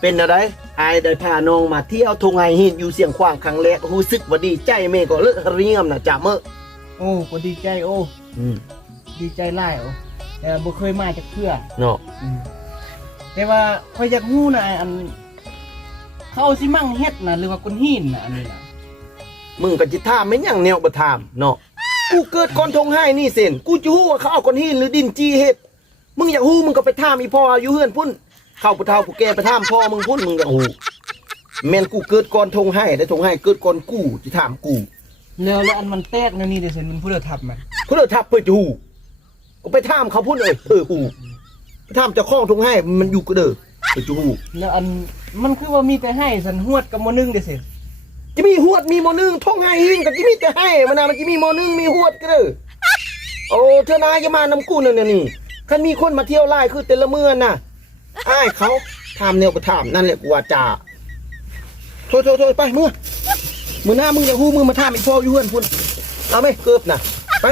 เป็นอะไรอายได้พาน้องมาเที่ยวทงไฮหินอยู่เสียงขวางครั้งแรกรู้สึกว่าดีใจแม่ก็เลิกเรียมนะจ่าเมื่อ โอ้ก็ดีใจโอ้ดีใจหลายโอ้แต่บ่เคยมาจากเพื่อ เนาะ แต่ว่าข่อยอยากฮู้นะอันเขาสิมั่งเฮ็ดน่ะหรือว่าก้นหินน่ะอันนี้น่ะ มึงก็จิถามไม่ยังแนวบ่ถามเนาะกูเกิดก่อนทงไฮนี่เส้นกูจะฮู้ว่าเขาเอาก้อนหินหรือดินจีเฮ็ดมึงอยากฮู้มึงก็ไปถามอีพ่ออยู่เฮือนพุ่นเข้าผู้เฒ่าผู้แก่ไปถามพ่อมึงพุ่นมึงอยากฮู้แม่นกูเกิดก่อนทงไฮได้ทงไฮเกิดก่อนกูสิถามกู แล้วอันมันแตกนั่นนี่เด้อเซ็นมันผู้เด้อทับมัน เพื่อทับเพื่อจะฮู้ก็ไปถามเขาพุ่นเลยฮู้ไปถามเจ้าของทงไฮมันอยู่ก็เด้อเพื่อจะฮู้ แล้วอันมันคือว่ามีแต่ให้สันหวดกับมอนึงเด้อเซ็น จะมีหวดมีหมอนึงท่องไห้หินกับจะมีแต่ให้มันนะมันจะมีหมอนึงมีหวดก็เด้อโอ้เธอนายจะมานำกูเนี่ยนี่คันมีคนมาเที่ยวไล่คือแต่ละเมื่อน่ะอ้ายเขาถามแนวก็ถามนั่นแหละกูว่าจ่าโทษไปเมื่อหน้ามึงอย่าหู้มึงมาถามอีกพ่ออยู่เฮือนพุ่นเอาไหมเกือบน่ะไป